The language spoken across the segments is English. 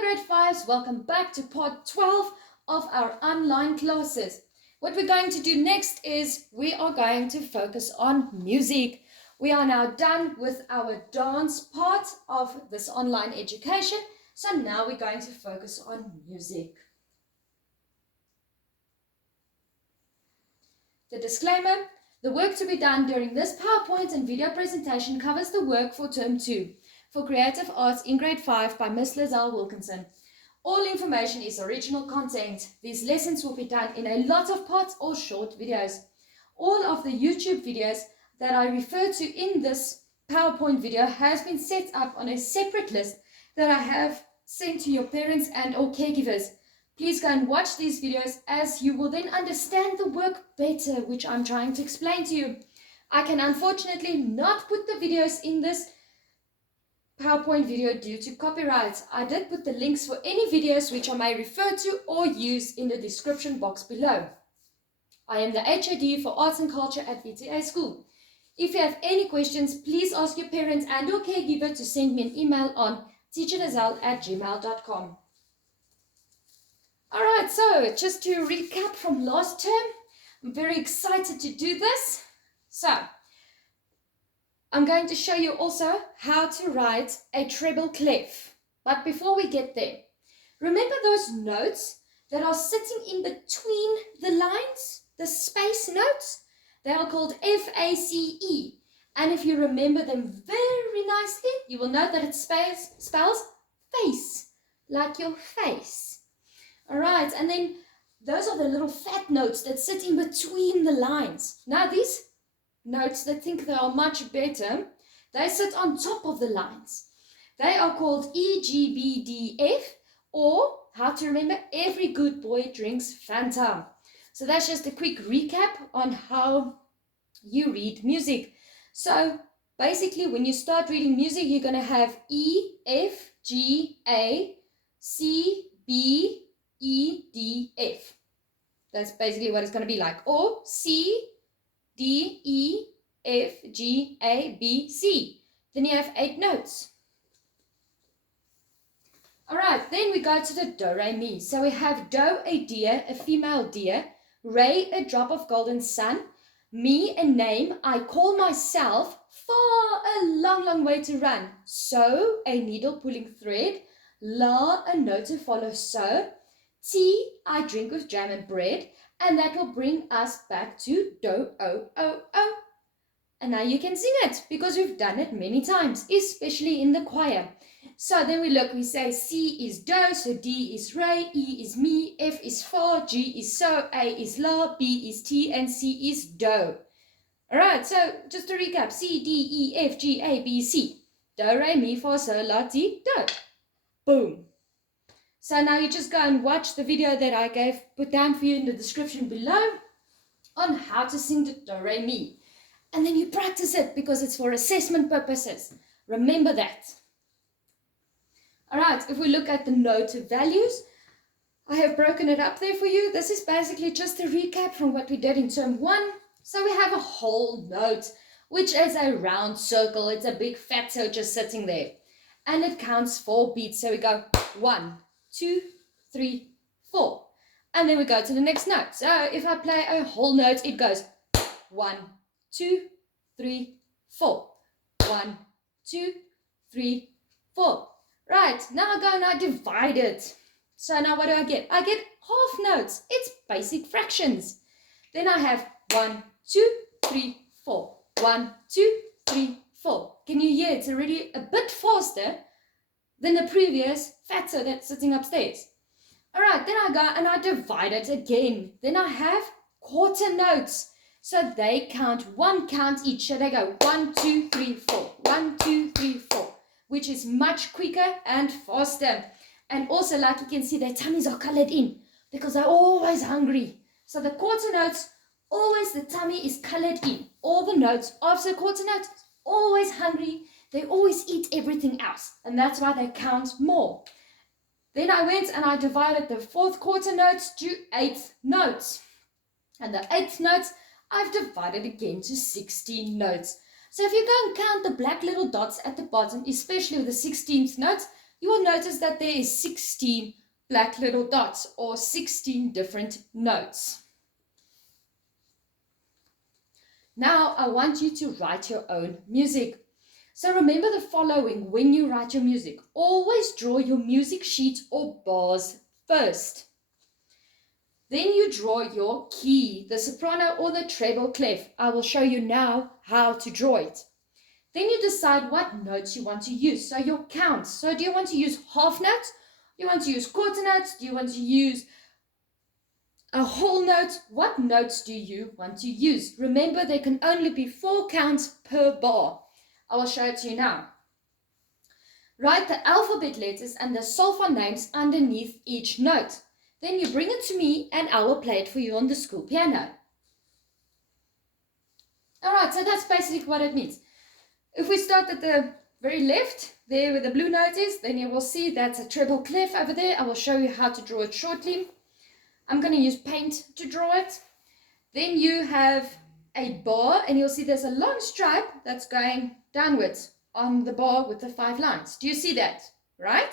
Hello grade 5s, welcome back to part 12 of our online classes. What we're going to do next is we are going to focus on music. We are now done with our dance part of this online education, so now we're going to focus on music. The disclaimer, the work to be done during this PowerPoint and video presentation covers the work for Term 2 for Creative Arts in Grade 5 by Miss Lizelle Wilkinson. All information is original content. These lessons will be done in a lot of parts or short videos. All of the YouTube videos that I refer to in this PowerPoint video has been set up on a separate list that I have sent to your parents and or caregivers. Please go and watch these videos as you will then understand the work better, which I'm trying to explain to you. I can unfortunately not put the videos in this PowerPoint video due to copyright. I did put the links for any videos which I may refer to or use in the description box below. I am the HOD for Arts and Culture at VTA School. If you have any questions, please ask your parents and or caregiver to send me an email on teacherlizelle@gmail.com. Alright, so just to recap from last term, I'm very excited to do this. So, I'm going to show you also how to write a treble clef. But before we get there, remember those notes that are sitting in between the lines, the space notes? They are called FACE. And if you remember them very nicely, you will know that it spells face, like your face. All right, and then those are the little fat notes that sit in between the lines. Now these notes that think they are much better, they sit on top of the lines. They are called E, G, B, D, F, or how to remember, every good boy drinks Fanta. So that's just a quick recap on how you read music. So basically when you start reading music, you're going to have E, F, G, A, C, B, E, D, F. That's basically what it's going to be like. Or C, D, E, F, G, A, B, C. Then you have 8 notes. Alright, then we go to the do, re, mi. So we have do, a deer, a female deer, re, a drop of golden sun, mi, a name, I call myself, far, a long, long way to run, so, a needle pulling thread, la, a note to follow, so, tea, I drink with jam and bread, and that will bring us back to do, o, o, o. And now you can sing it because we've done it many times, especially in the choir. So then we look, we say C is do, so D is re, E is mi, F is fa, G is so, A is la, B is ti, and C is do. Alright, so just to recap, C, D, E, F, G, A, B, C. Do, re, mi, fa, so, la, ti, do. Boom. So now you just go and watch the video that I put down for you in the description below on how to sing the do, re, mi. And then you practice it because it's for assessment purposes. Remember that. Alright, if we look at the note values, I have broken it up there for you. This is basically just a recap from what we did in term 1. So we have a whole note, which is a round circle. It's a big fatso just sitting there. And it counts 4 beats. So we go 1, 2, 3, 4. And then we go to the next note. So if I play a whole note, it goes 1, 2, 3, 4. 1, 2, 3, 4. Right, now I go and I divide it. So now what do I get? I get half notes. It's basic fractions. Then I have 1, 2, 3, 4. 1, 2, 3, 4. Can you hear? It's already a bit faster than the previous fatso that's sitting upstairs. Alright, then I go and I divide it again. Then I have quarter notes. So they count 1 count each. So they go 1, 2, 3, 4. 1, 2, 3, 4. Which is much quicker and faster. And also, like you can see, their tummies are colored in because they're always hungry. So the quarter notes, always the tummy is colored in. All the notes after the quarter notes, always hungry. They always eat everything else. And that's why they count more. Then I went and I divided the 4th quarter notes to 8 notes. And the 8th notes, I've divided again to 16 notes. So if you go and count the black little dots at the bottom, especially with the 16th notes, you will notice that there is 16 black little dots or 16 different notes. Now I want you to write your own music. So remember the following when you write your music. Always draw your music sheet or bars first. Then you draw your key, the soprano or the treble clef. I will show you now how to draw it. Then you decide what notes you want to use. So your counts. So do you want to use half notes? Do you want to use quarter notes? Do you want to use a whole note? What notes do you want to use? Remember, there can only be 4 counts per bar. I will show it to you now. Write the alphabet letters and the solfa names underneath each note. Then you bring it to me and I will play it for you on the school piano. Alright, so that's basically what it means. If we start at the very left, there where the blue note is, then you will see that's a treble clef over there. I will show you how to draw it shortly. I'm going to use paint to draw it. Then you have a bar and you'll see there's a long stripe that's going downwards on the bar with the 5 lines. Do you see that? Right?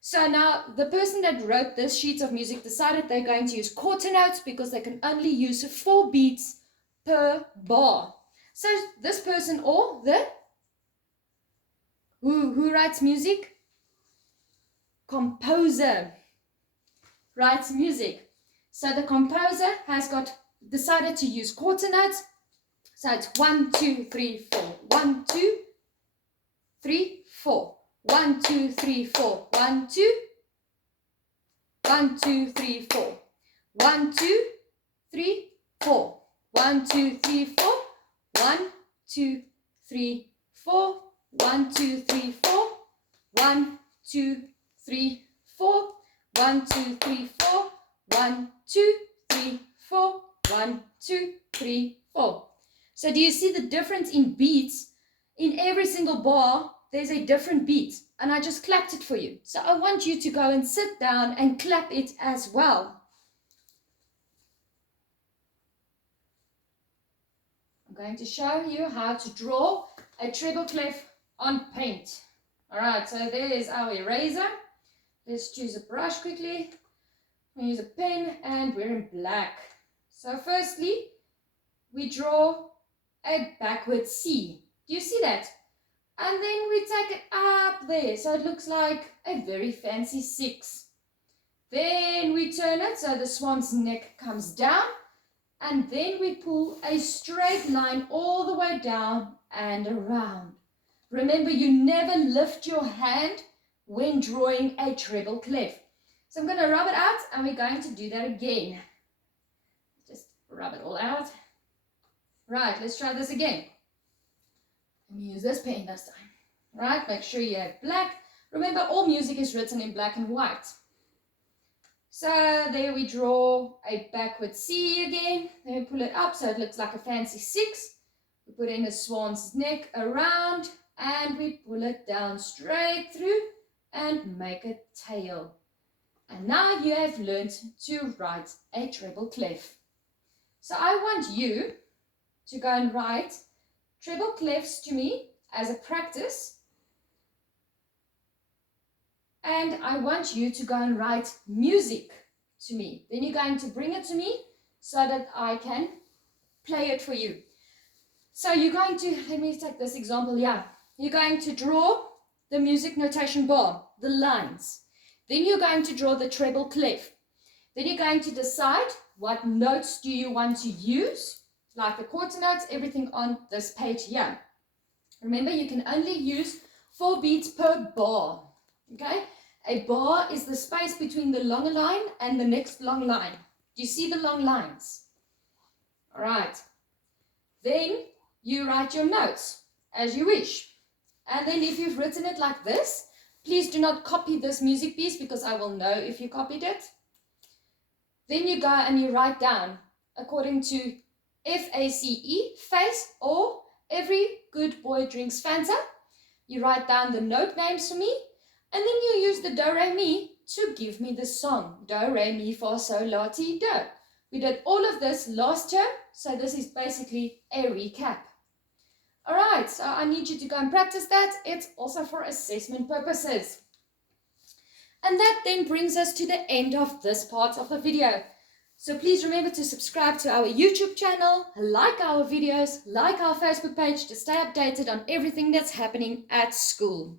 So now the person that wrote this sheet of music decided they're going to use quarter notes because they can only use 4 beats per bar. So this person or the who writes music? Composer writes music. So the composer has decided to use quarter notes. So it's 1, 2, 3, 4. 1, 2, 3, 4. 1, 2, 3, 4. 1, 2. 1, 2, 3, 4. 1, 2, 3, 4. 1, 2, 3, 4. 1, 2, 3, 4. 1, 2, 3, 4. 1, 2, 3, 4. 1, 2, 3, 4. 1, 2, 3, 4. 1, 2, 3, 4. So do you see the difference in beats? In every single bar, there's a different beat. And I just clapped it for you. So I want you to go and sit down and clap it as well. I'm going to show you how to draw a treble clef on paint. Alright, so there is our eraser. Let's choose a brush quickly. We use a pen and we're in black. So firstly, we draw a backward C. Do you see that? And then we take it up there. So it looks like a very fancy 6. Then we turn it so the swan's neck comes down. And then we pull a straight line all the way down and around. Remember, you never lift your hand when drawing a treble clef. So I'm going to rub it out and we're going to do that again. Just rub it all out. Right, let's try this again. Let me use this pen this time. Right, make sure you have black. Remember, all music is written in black and white. So there we draw a backward C again. Then we pull it up so it looks like a fancy 6. We put in a swan's neck around and we pull it down straight through and make a tail. And now you have learned to write a treble clef. So I want you to go and write treble clefs to me as a practice. And I want you to go and write music to me. Then you're going to bring it to me so that I can play it for you. So you're going to, let me take this example, yeah. You're going to draw the music notation bar, the lines. Then you're going to draw the treble clef. Then you're going to decide what notes do you want to use, like the quarter notes, everything on this page here. Remember, you can only use 4 beats per bar, okay? A bar is the space between the long line and the next long line. Do you see the long lines? All right. Then you write your notes as you wish. And then if you've written it like this, please do not copy this music piece because I will know if you copied it. Then you go and you write down according to FACE, face, or every good boy drinks Fanta. You write down the note names for me, and then you use the do, re, mi to give me the song. Do, re, mi, fa, sol, la, ti, do. We did all of this last term, so this is basically a recap. Alright, so I need you to go and practice that. It's also for assessment purposes. And that then brings us to the end of this part of the video. So please remember to subscribe to our YouTube channel, like our videos, like our Facebook page to stay updated on everything that's happening at school.